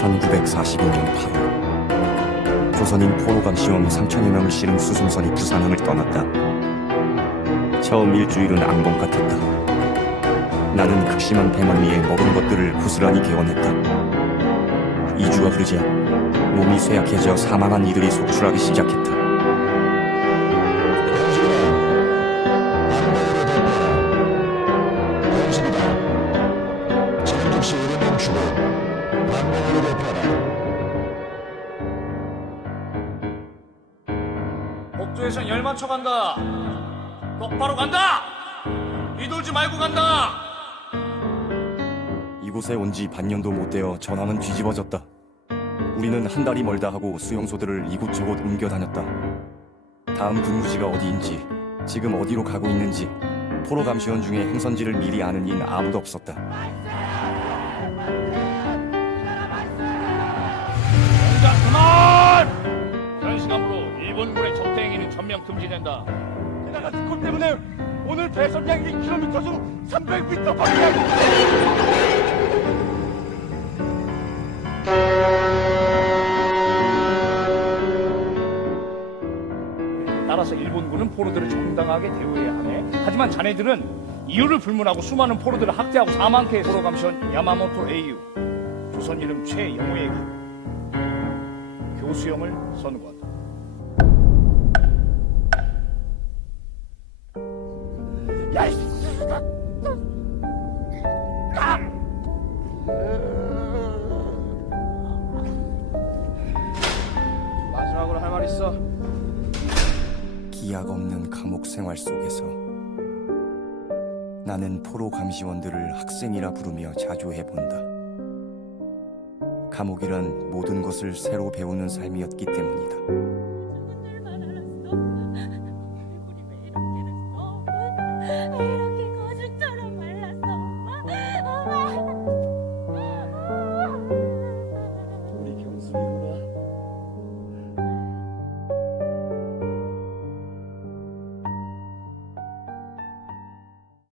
1945년 8월 조선인 포로감 시원 3천여 명을 실은 수송선이 부산항을 떠났다. 처음 일주일은 앙봉 같았다. 나는 극심한 배만 위에 먹은 것들을 부스란히 개원했다. 2주가 흐르자 몸이 쇠약해져 사망한 이들이 속출하기 시작했다. 당신 복도에선 열 맞춰 간다. 똑바로 간다. 뒤돌지 말고 간다. 이곳에 온 지 반년도 못 되어 전황은 뒤집어졌다. 우리는 한 달이 멀다 하고 수용소들을 이곳저곳 옮겨 다녔다. 다음 근무지가 어디인지, 지금 어디로 가고 있는지, 포로 감시원 중에 행선지를 미리 아는 이는 아무도 없었다. 전면 금지된다. 게다가 스콜 때문에 오늘 배선량이 킬로미터 수 300m 밖에 따라서 일본군은 포로들을 정당하게 대우해야 하네. 하지만 자네들은 이유를 불문하고 수많은 포로들을 학대하고 사망케 해 포로 감시원 야마모토 에이유 조선 이름 최영우에게 교수형을 선고한다. 잘했어. 기약 없는 감옥 생활 속에서 나는 포로 감시원들을 학생이라 부르며 자주 해본다. 감옥이란 모든 것을 새로 배우는 삶이었기 때문이다. 무슨 줄만 알았어? 얼굴이 왜 이렇게 됐어?